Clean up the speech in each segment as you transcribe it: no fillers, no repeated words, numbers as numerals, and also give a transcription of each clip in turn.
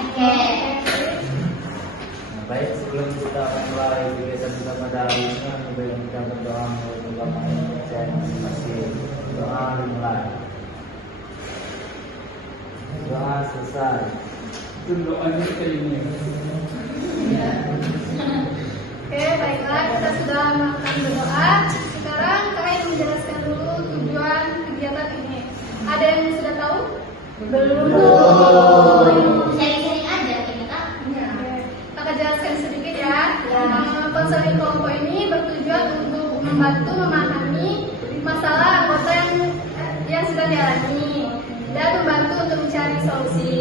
Oke. Baik, sebelum kita mulai kegiatan kita pada hari ini, baik kita berdoa untuk Bapak dan masih doa dimulai. Doa selesai. Itu doanya kita ini. Oke, baiklah, kita sudah melakukan berdoa. Sekarang kami menjelaskan dulu tujuan kegiatan ini. Ada yang sudah tahu? Belum. Sharing-sharing aja kita, Kak. Ya. Kakak jelaskan sedikit ya. Konseling kelompok ini bertujuan untuk membantu memahami masalah anggota yang sedang dialami dan membantu untuk mencari solusi.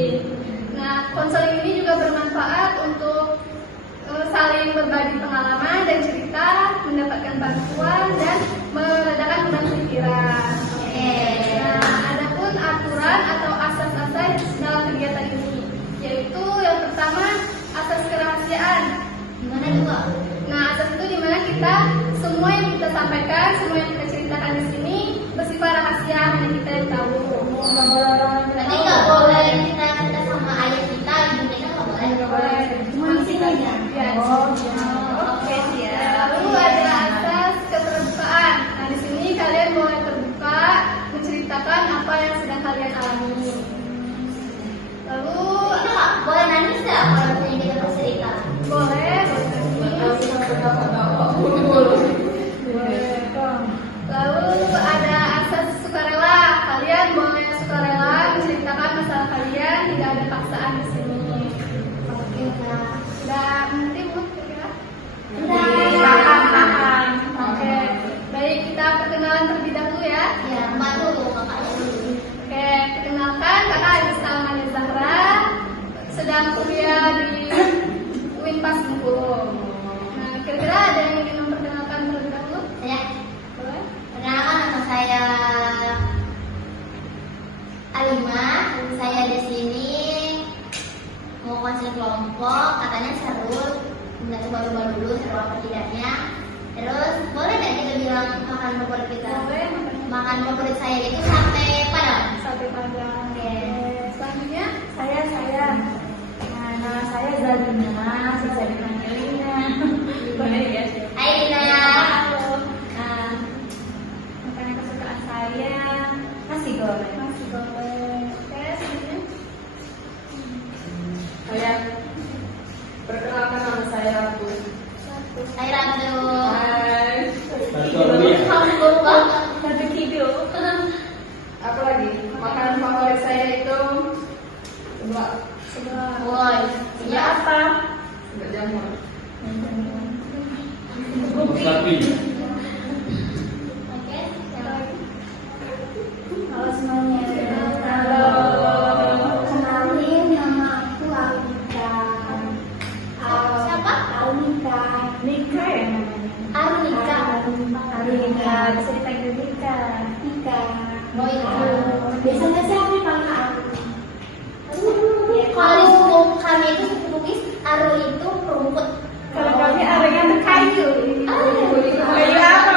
Nah, konseling ini juga bermanfaat untuk saling berbagi pengalaman dan cerita, mendapatkan bantuan dan meredakan beban pikiran. Nah, adapun aturan atau asas-asas dalam kegiatan ini, yaitu yang pertama asas kerahasiaan. Gimana itu, Kak? Nah, asas itu dimana kita semua yang kita sampaikan, semua yang kita ceritakan di sini bersifat rahasia, hanya kita yang tahu. Berarti nggak boleh kita sama ayah kita, ibu kita nggak boleh. Nggak boleh. Cuma di sini aja. Ya, oke, siap. Lalu ada asas keterbukaan. Nah, di sini kalian boleh terbuka menceritakan apa yang sedang kalian alami. Lalu Itu Kak, boleh nangis nggak kalau misalnya kita bercerita? boleh. Lalu ada asas sukarela. Kalian boleh sukarela menceritakan masalah kalian, tidak ada paksaan di sini. Oke, Kak. Dan nanti Bu, kira-kira? Tahan. Oke, baik, kita perkenalan terlebih dahulu ya. Ya, Mbak dulu, kakaknya dulu. Oke, perkenalkan kakak Anissa Mania Zahra, sedang kuliah di Unpas Bengkulu. Nah, kira-kira ada yang ingin memperkenalkan terlebih dahulu? Ya, Boleh? perkenalkan nama saya Alima. Saya di sini mau konseling kelompok, katanya seru. Kita coba-coba dulu seru apa tidaknya. Terus boleh nggak kita bilang makan favorit kita? Boleh. Makan favorit saya itu sate padang. Sate Padang. Oke. Selanjutnya, Saya nah, nama saya Zalina, bisa dipanggil Lina. Boleh ya? Hai Dina. Halo. Nah, makanan kesukaan saya nasi goreng. masih boleh. Oke, selanjutnya. Saya perkenalkan nama saya Ratu. Hai Ratu. Hai. Satu dulu ya. Kamu banget. Ratu Kidul. Apa lagi? Makanan favorit saya itu sebelah. Woi. Ya apa? Enggak jamur. Sapi. Oke. Yang lagi. Halo semuanya. Halo. Kenalin nama aku Alika. Siapa? Alika. Nika ya namanya. Arunika. Alika. Bisa dipanggil Nika. Nika. Oh iya. Biasanya saya dipanggil Aru. Kalau di suku kami itu suku Bugis, Aru itu rumput. Kalau kami Ariana kayu. Kayu apa?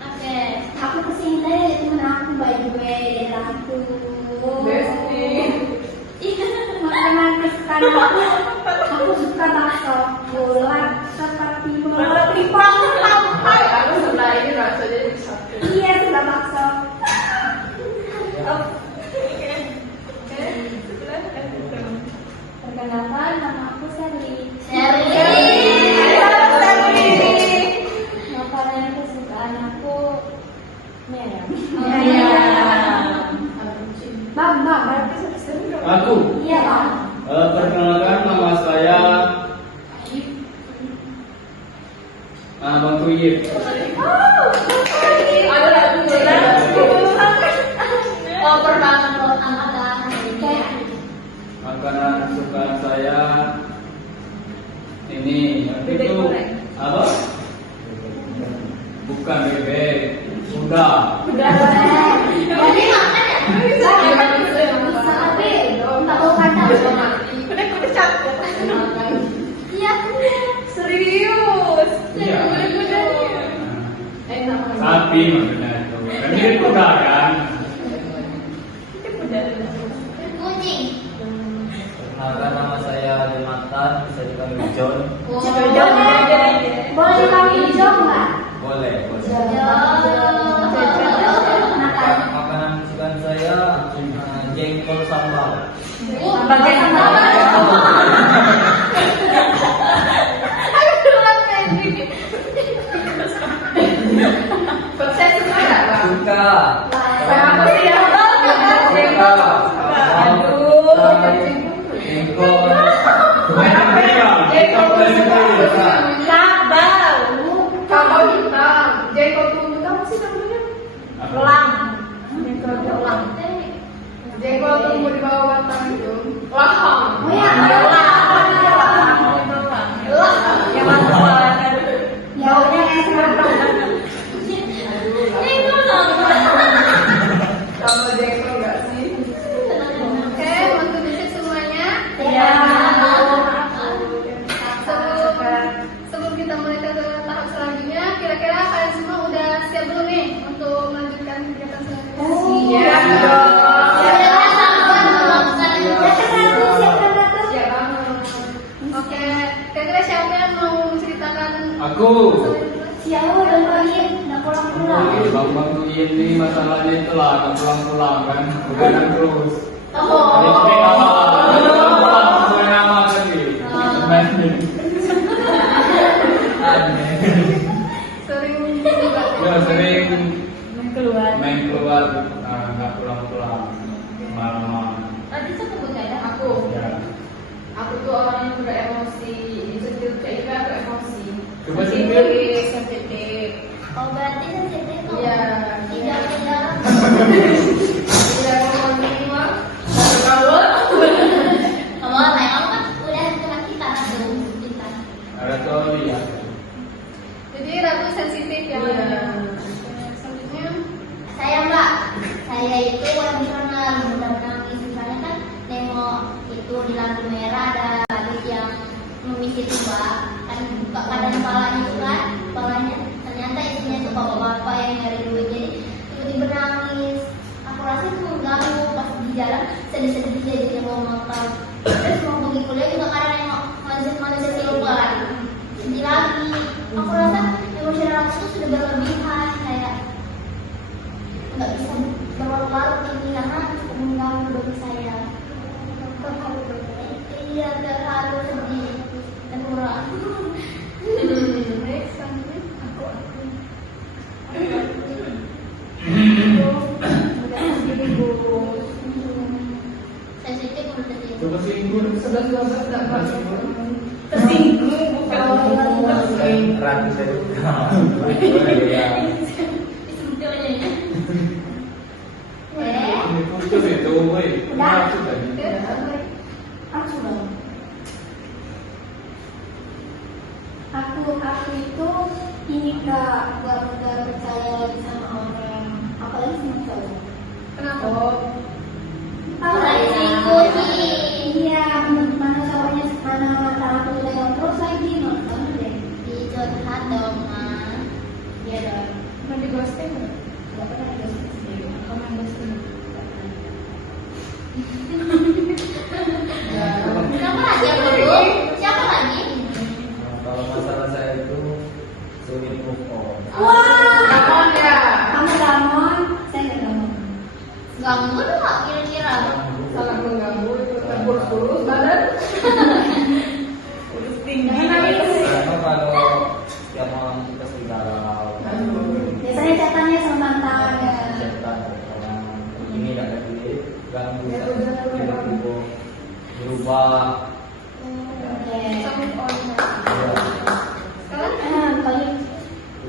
Oke. Aku kesini tadi temen aku baju dari aku. Besti. Makanan kesukaan aku suka bakso bulat seperti bulat pipang sampai. Aku sebelah ini rasanya bisa. Iya sudah bakso. Perkenalkan nama aku Sherly. Makanan kesukaan aku merah. Bang. Aku. Iya bang. Perkenalkan nama saya Bang Tuyip. Ada lagu Oh, perbankan kalau angkatan Makanan kesukaan saya ini itu apa? Bukan bebek, kuda. Jadi makan ya? Tapi tak mau kacang. Iya. Serius. Iya. Enak. Sapi maksudnya itu. Kan mirip kuda kan? Kucing. Nathan, bisa dipanggil John. Boleh dipanggil Jo nggak? Boleh, boleh. Nathan. Makanan kesukaan saya jengkol sambal. Bagian apa? Saya suka nggak, Bang? Suka. Apa sih ya? Suka. Aduh. Jengkol. Labau. Kalau hitam, jengkol tunggu apa sih namanya? Elang. Jengkol tunggu di bawah batang itu. Lahang. Oh ya, elang. Yang mana banget? Baunya kayak serem. Kalau jengkol nggak sih? Oke, untuk bisa semuanya. Ya. Sebelum kita mulai ke tahap selanjutnya, kira-kira kalian semua udah siap belum nih untuk melanjutkan kegiatan selanjutnya? Iya dong. Siap banget. Oke, kira-kira siapa yang mau menceritakan? Aku. Siapa udah balik? Udah pulang-pulang. Bang ini masalahnya itulah akan pulang-pulang kan, begadang terus. Oh. Jadi pulang sesuai nama kan gitu. Temannya. Aneh. Sering juga. Ya sering Keluar. main keluar, nggak pulang-pulang malam-malam. Tadi tuh sebut ada Aku. Ya. Aku tuh orang yang mudah emosi, sensitif kayak itu aku emosi. Coba sensitif. Sensitif. Oh berarti sensitif tuh. Iya. Tidak tidak. Tidak mau menerima. Lalu kamu? Kamu lah, kamu kan udah kena kita tuh kita. Ada tuh ya. Jadi Ratu sensitif ya. Iya. Oke, selanjutnya. Saya Mbak, saya itu emosional, mudah menangis. Misalnya kan nengok itu di lampu merah ada adik yang memikir Mbak, kan buka keadaan kepalanya itu kan, kepalanya ternyata isinya itu bapak-bapak yang nyari duit, jadi tiba-tiba nangis. Aku rasa itu mengganggu pas di jalan sedih-sedih jadi mau makan. Terus mau pergi kuliah juga kadang nengok manusia siluman, sedih lagi. Aku rasa emosional aku tuh sudah berlebihan kayak nggak bisa berlarut-larut ini karena cukup mengganggu bagi saya. Terharu iya, terharu sedih dan murah. Baik, selanjutnya. Sensitif menurut saya. Coba singgung. 11-12 tak masuk. Tersinggung bukan. Ratu saya suka. Boleh ya. Sebetulnya ya. Ini putus itu, woi. Udah. Putus tadi. Aku dong. Aku itu ini Kak, gak mudah percaya lagi sama orang, apalagi sama cowok. Kenapa? Tahu Lagi ya? diikuti. Iya, mana cowoknya mana cara aku lewat terus lagi nonton deh. Dicurhat dong, Mas. Iya dong. Mau di ghosting nggak? Gak pernah ada sendiri. Kamu yang ghosting? Siapa lagi yang dulu? Siapa lagi? Kalau masalah saya itu sulit move on. Wah, Ramon ya. kamu Ramon, saya nggak Ramon. Ganggu nggak kira-kira? Sangat mengganggu itu terkurus-kurus badan. Kurus tinggi. Karena kalau tiap malam kita galau, Biasanya catatannya sama mantan ya. cetak orang ini nggak ada duit, ganggu tiba-tiba berubah. Oke. Sama on. Ya, Sekarang Paling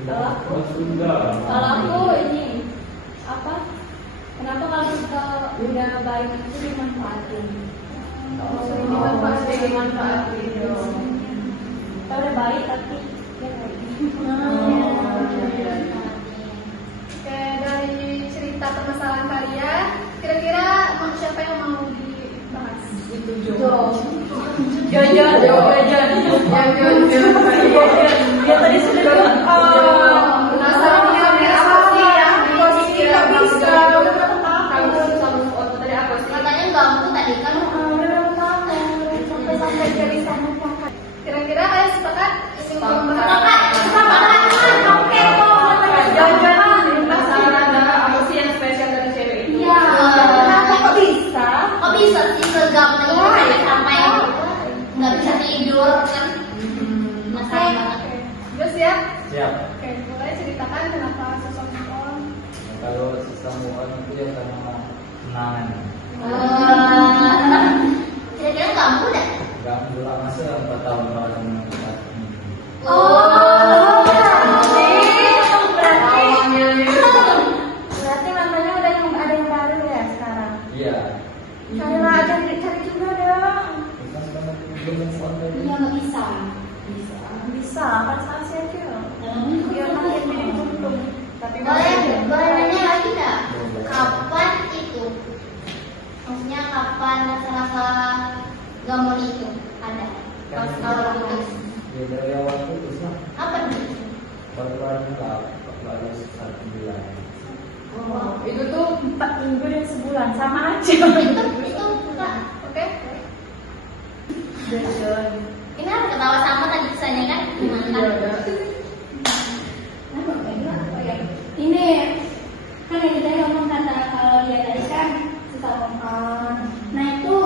Oh, sudah. Kalau aku ini apa? Kenapa kalau kita udah baik itu dimanfaatin? Sering dimanfaatin. Kita udah baik tapi dia baik. Oke, dari cerita permasalahan kalian, kira-kira siapa yang mau dibahas? Itu Jo. Jojo. Dia tadi sudah bilang, Penasarannya apa sih yang posisi kita bisa? Kamu sama foto tadi apa sih? Katanya ganggu tadi kan. sampai jadi sama Oke kok. Jangan penasaran ada apa sih yang spesial dari cewek itu? Iya. Kenapa kok bisa? Kok bisa sih segampang itu sampai nggak bisa tidur kan? Masalah banget. Udah siap? Siap. Oke, boleh ceritakan kenapa sosok Om? Kalau sistem bukan itu ya karena kenangan. Kira-kira nggak mudah. Gak bulan masa 4 tahun lalu kita. Oh, berarti namanya udah ada yang baru ya sekarang. Iya. Carilah aja, cari juga dong. Kita sekarang belum kuat lagi. Iya nggak bisa. Bisa, kan saksi aja. Biar makin untung. Tapi Boleh nanya lagi nggak? Kapan itu? Maksudnya kapan masalah gamon itu ada? Pas awal putus. Ya dari awal putus lah. Apa nih? Baru-baru lah, baru 1 bulan. Oh, itu tuh 4 minggu dan sebulan sama aja. Itu Kak. Oke. Ini harus ketawa sama tadi kesannya kan? Gimana? Ini kan yang kita ngomong kata kalau dia tadi kan suka ngomong. Nah itu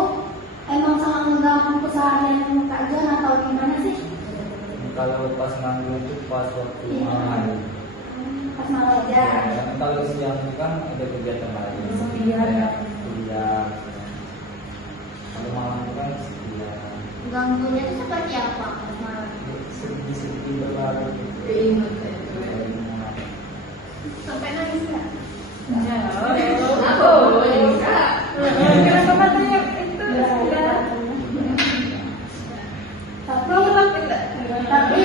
emang sangat mengganggu keseharian Kak Jan atau gimana sih? Kalau pas manggung itu pas waktu Iya. malam. Pas malam aja. Karena kalau siang kan ada kegiatan lain. Iya. Kayak kuliah. Kalau malam itu kan kuliah. Ganggunya itu seperti apa? Mas Malam? Sedih-sedih berlalu. keinget itu. Sampai nangis nggak? Aku enggak. Kenapa matanya itu? Tapi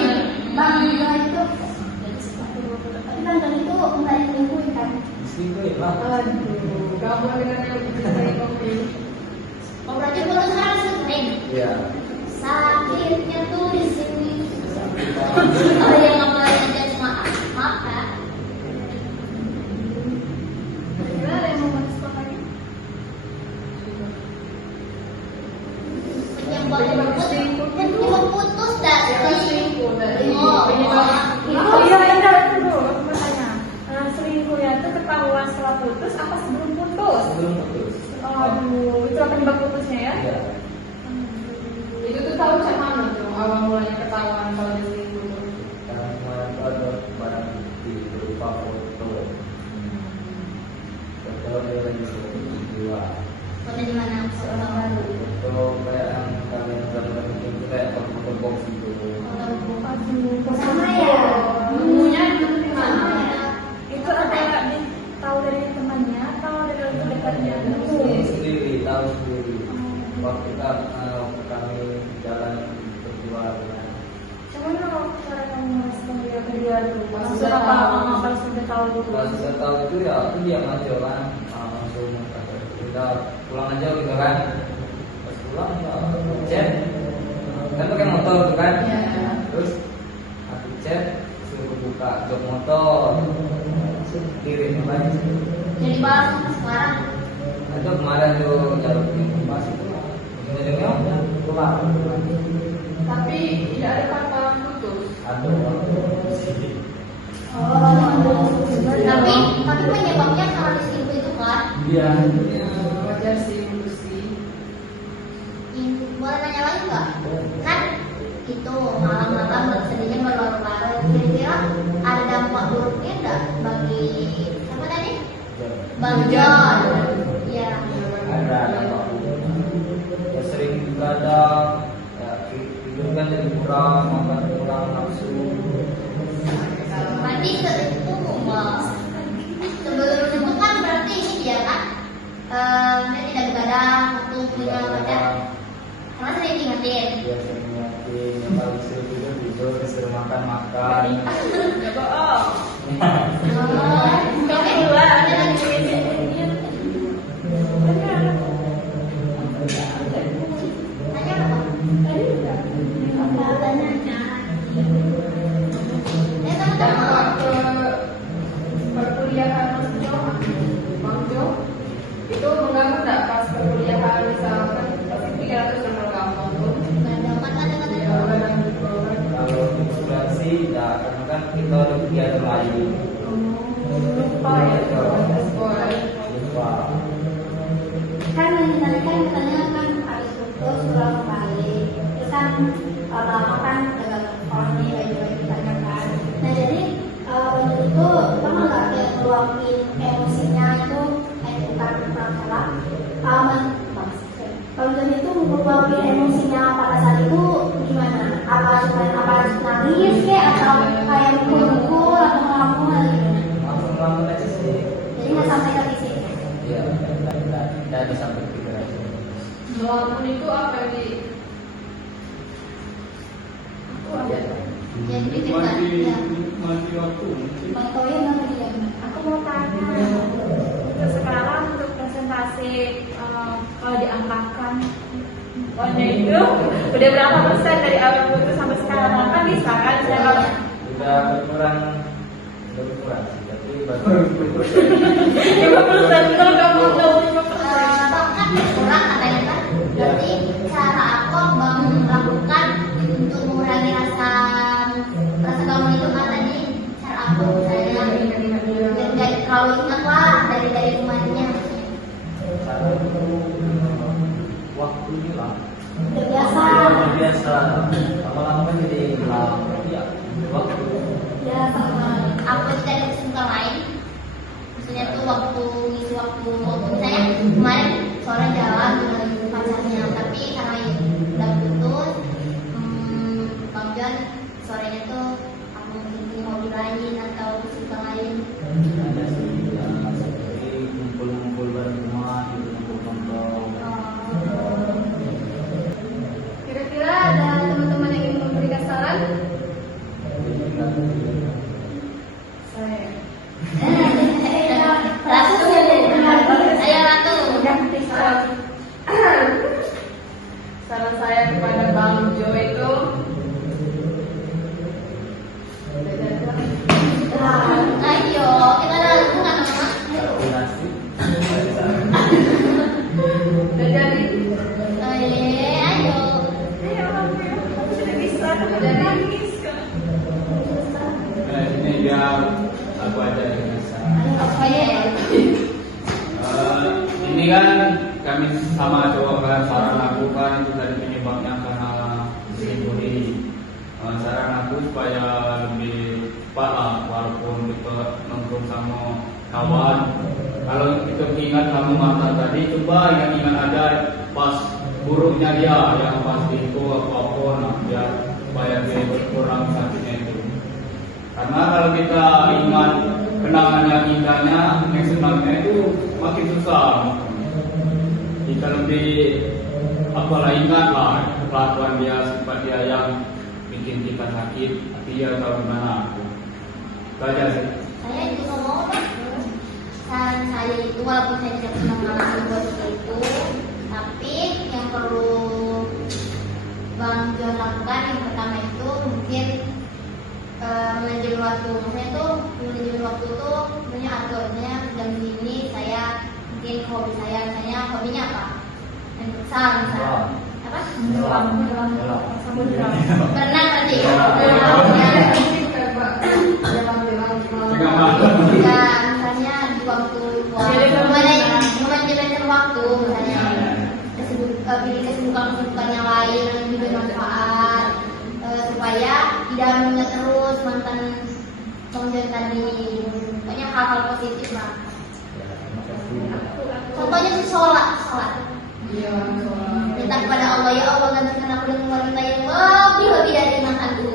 Bang Juga itu tapi kan tadi itu nggak diselingkuhin kan? Selingkuhin lah. Aduh, kamu dengan yang dari kopi. Oh berarti putus harus sering. Iya. Sakitnya tuh di sini. Oh yang nggak boleh aja cuma maaf Kak. Gimana ada yang mau merespon lagi? Yang boleh putus dah. Selingkuh dari Oh iya benar itu dulu aku mau tanya. Selingkuhnya itu ketahuan setelah putus apa sebelum putus? Sebelum putus. Aduh, itu penyebab putusnya ya? Iya. itu tuh tahu cak mana tuh awal mulanya ketahuan kalau dia selingkuh. Karena kemarin itu ada barang bukti berupa foto. Foto dia lagi berdua. Foto di mana? Foto baru. Foto kayak yang kalian gambar itu kayak foto box itu. Aduh, sama ya? Nemunya itu di mana? Itu ada tahu dari temannya atau dari dekatnya? Sendiri, tahu sendiri. Waktu kami jalan berdua. Cuman kalau cara kamu merespon dia kedua tuh, Pas langsung sudah apa tahu. pas sudah tahu dulu? Pas saya tahu itu ya aku diam aja kan, langsung kita pulang aja gitu kan. Pas pulang ya chat, kan pakai motor gitu kan. Iya. Terus aku chat suruh buka jok motor, kirim lagi. Jadi balas sampai sekarang. Itu kemarin tuh jalur pintu pas itu. Ujungnya udah pulang. Tapi tidak ada kata putus. Aduh, Tapi penyebabnya karena diselingkuh itu kan. iya. Wajar sih Lucy. Boleh nanya lagi nggak? Kan itu malam-malam bersedihnya berlarut-larut. Kira-kira ada dampak buruknya nggak bagi apa tadi? Bang John. Iya. Ada ya sering begadang, ya tidur kan jadi kurang, makan kurang nafsu. Berarti itu sebelum itu kan berarti ini dia kan dia tidak begadang waktu punya pacar. Karena sering diingetin. Dia sering nyakin, yang paling sering tidur, disuruh makan. Ya bohong. Oke, ada lagi tanya apa? Dan Teman-teman. waktu perkuliahan Bang Jo, itu mengganggu nggak pas perkuliahan misalkan pasti 300 nomor kamu tuh. Nggak ada kan Ya, kata-katanya. kadang gitu kan. Kalau di sekolah kan kita ada kegiatan lain. Lupa ya. Lupa. Kan tadi kan katanya kan habis putus pulang kembali, terus kan lama kan dagang phone nih baju-baju ditanya kan. Nah jadi baju itu lama nggak kayak ngeluapin emosinya itu bukan salah baju itu ngeluapin emosinya pada saat itu gimana? Apa nangis kayak atau kayak mukul atau ngelamun atau gimana? Langsung ngelamun aja sih. Jadi nggak sampai ke fisik. Iya, tidak ada sampai pikiran. Walaupun itu apa di Jadi kita Mati waktu. Bang Toyo nggak mau dia. aku mau tanya untuk sekarang untuk presentasi kalau diangkatkan pokoknya itu udah berapa persen dari awal putus sampai sekarang kan bisa kan saya kalau Udah berkurang sih, tapi baru 5% kalau kamu tahu 5%. kan kurang katanya kan. Berarti cara aku bang melakukan untuk mengurangi rasa kamu itu kan tadi cara aku saya dan kalau ingat lah dari rumahnya. cara itu waktu hilang. Udah biasa. Biasa. Lama-lama kan jadi hilang. Iya, waktu. Ya sama. Aku cari kesibukan lain. Maksudnya tuh waktu ngisi waktu misalnya kemarin sore jalan dengan pacarnya, tapi karena udah putus, Bang John sorenya tuh aku bikin hobi lain atau kesibukan lain. Ada sih yang masih kumpul-kumpul bareng rumah, gitu, kumpul-kumpul. Kira-kira ada teman-teman yang ingin memberikan saran? Saya Ratu, ayo Ratu. saran saya kepada Bang Jo itu Ayo, kita lakukan apa? Koordinasi. udah jadi Ayo. kamu sudah bisa udah nangis kan. Ini biar aku aja yang bisa. Ini kan kami sama coba kan saran aku kan itu tadi penyebabnya karena selingkuhi. Saran aku supaya lebih cepat lah walaupun kita nongkrong sama kawan. Kalau kita ingat kamu mantan tadi, coba ingat ada pas buruknya dia yang pasti itu apa-apa nah biar supaya dia berkurang sakitnya itu. Karena kalau kita ingat kenangan yang indahnya, yang senangnya itu makin susah. Kita lebih apalah ingat lah kelakuan dia, sifat dia yang bikin kita sakit, hati dia tahu gimana. Itu aja sih. Saya juga mau saran saya itu walaupun saya tidak pernah mengalami seperti itu, tapi yang perlu Bang John lakukan yang pertama itu mungkin manajemen waktu. Maksudnya tuh manajemen waktu tuh punya aturnya jam segini saya mungkin hobi saya misalnya hobinya apa? Main futsal misalnya. Apa? Menyelam samudra. Berenang tadi. Ya, misalnya di waktu manajemen waktu misalnya pilih kesibukan yang lain yang lebih bermanfaat supaya tidak mengingat terus mantan pengjodoh tadi. Pokoknya hal-hal positif lah. Contohnya sih sholat. Iya, soalnya Minta kepada Allah, ya Allah gantikan aku dengan wanita yang lebih dari mantanku.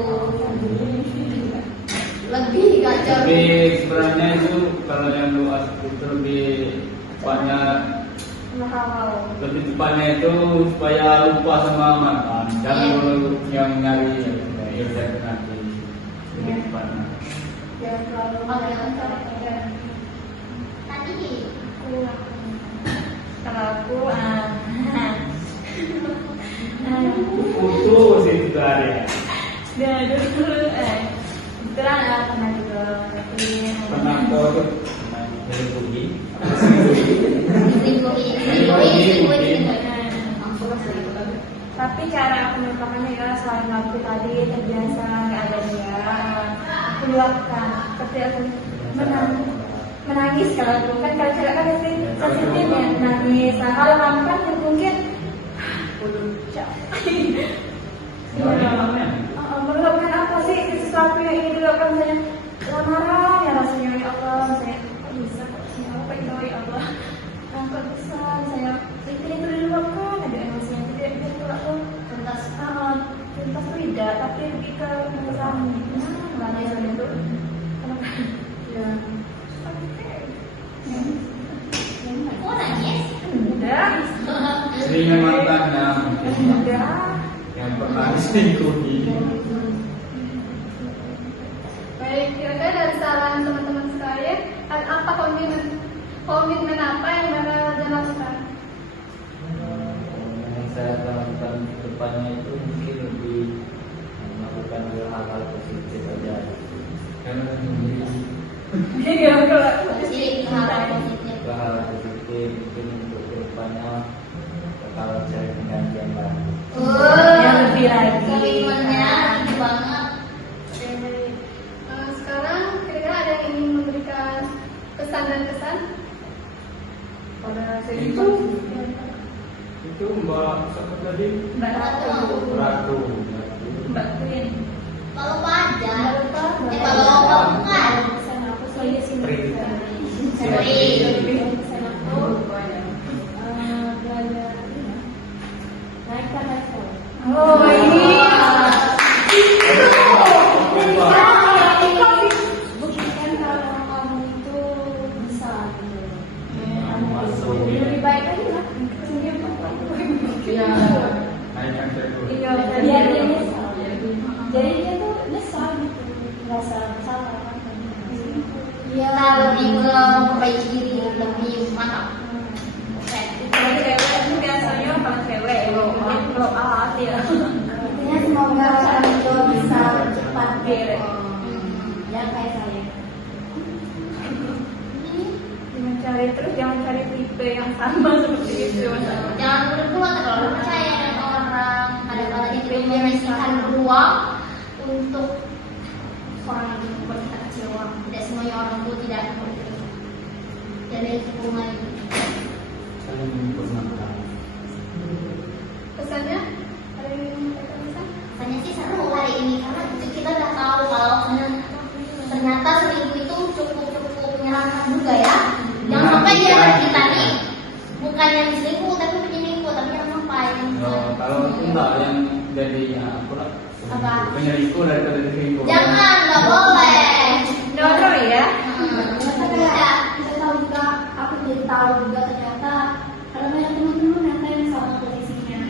Lebih kacau. Tapi sebenarnya itu kalau yang doa itu lebih tepatnya itu supaya lupa sama mantan. Jangan dulu yang nyari yang saya nanti lebih tepatnya. jangan terlalu Tadi kalau aku Putus itu tadi. dulu kebetulan pernah juga tapi Pernah kau Melingkuhi. selingkuhi. Tapi cara aku melupakannya ya selain aku tadi terbiasa nggak ada dia, aku luapkan. Seperti aku menangis kalau aku kan kalau cewek kan pasti sensitif ya nangis. Nah kalau kamu kan mungkin meluapkan apa sih sesuatu yang ingin dilakukan saya lamaran ya rasanya ya Allah saya kok bisa kok apa itu ya Allah kok bisa saya ini diluapkan ada emosinya tidak keluar tuh tuntas tidak tapi lebih ke mengurangi nggak ada yang itu ya Oh nangis? udah Seringan mantannya udah yang pernah diselingkuhi. Baik, kira-kira dari saran teman-teman sekalian, apa komitmen apa yang bakal dilakukan? Yang saya lakukan ke depannya itu mungkin lebih melakukan hal-hal positif saja. Karena sendiri Positif, hal positif. Hal positif mungkin untuk ke depannya kalau cari penggantian baru. yang lebih lagi. Komitmennya tinggi banget. Sekarang kira-kira ada yang ingin memberikan pesan dan kesan? pada itu Mbak siapa tadi? Mbak Ratu. Mbak Queen. Kalau pada, lupa kalau bukan, pesan aku saya sini Pri. pesan aku belajar naikkan level. Oh buktikan kalau kamu itu bisa gitu. Lebih baik lagi lah. Iya. Naikkan level. Iya, biar dia nyesal. Jadi dia tuh nyesal gitu, merasa bersalah kan. kita lebih memperbaiki diri, lebih mantap. Oke. Kalau cewek itu biasanya kalau cewek kalau alat ya. Intinya semoga kalian itu bisa cepat beres. Ya kayak saya. Mencari terus jangan cari tipe yang sama seperti itu. Jangan mudah-mudah terlalu percaya dengan orang. Kadang-kadang kita menyisihkan ruang untuk orang yang membuat kita kecewa. Tidak semuanya orang itu tidak seperti itu. Jadi hubungan itu. Saling menyempurnakan. Pesannya? Ada yang ingin memberikan pesan? Katanya sih seru hari ini karena kita udah tahu kalau ternyata selingkuh itu cukup menyenangkan juga ya. Jangan sampai dia kita nih bukan yang selingkuh tapi penyelingkuh tapi yang ngapain? Kalau itu enggak yang jadinya aku lah. Apa? Penyelingkuh daripada diselingkuh. Jangan, nggak boleh. No ya. Kita tahu juga, aku jadi tahu juga ternyata ada banyak teman-teman yang lain sama posisinya.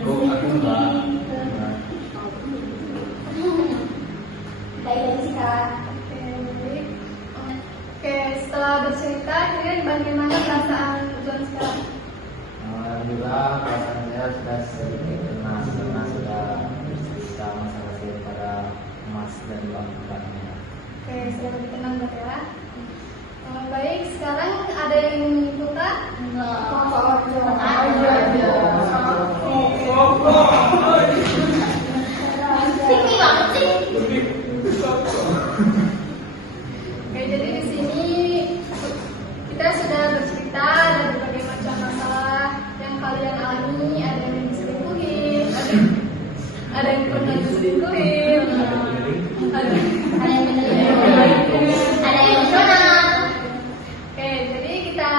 Aku enggak. Kayak dari sih kak. Oke, setelah bercerita, kalian bagaimana perasaan John sekarang? Alhamdulillah perasaan saya sudah sedikit tenang karena sudah bisa masalah saya pada emas dan bangkitnya. Oke, sudah lebih tenang berarti ya. Baik, sekarang ada yang ingin menyimpulkan? Tinggi banget sih. Oke, jadi di sini kita sudah bercerita dari berbagai macam masalah yang kalian alami. Ada yang diselingkuhin, ada yang pernah diselingkuhin, ada yang menang. Oke, jadi kita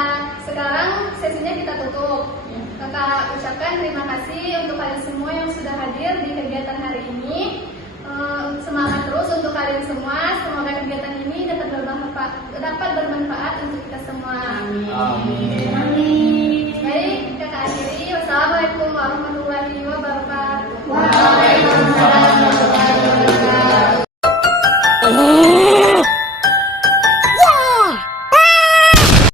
sekarang sesinya kita tutup. Kakak ucapkan terima kasih untuk kalian semua yang sudah hadir di kegiatan hari ini. Semangat terus untuk kalian semua. Semoga kegiatan ini dapat bermanfaat untuk kita semua. Amin.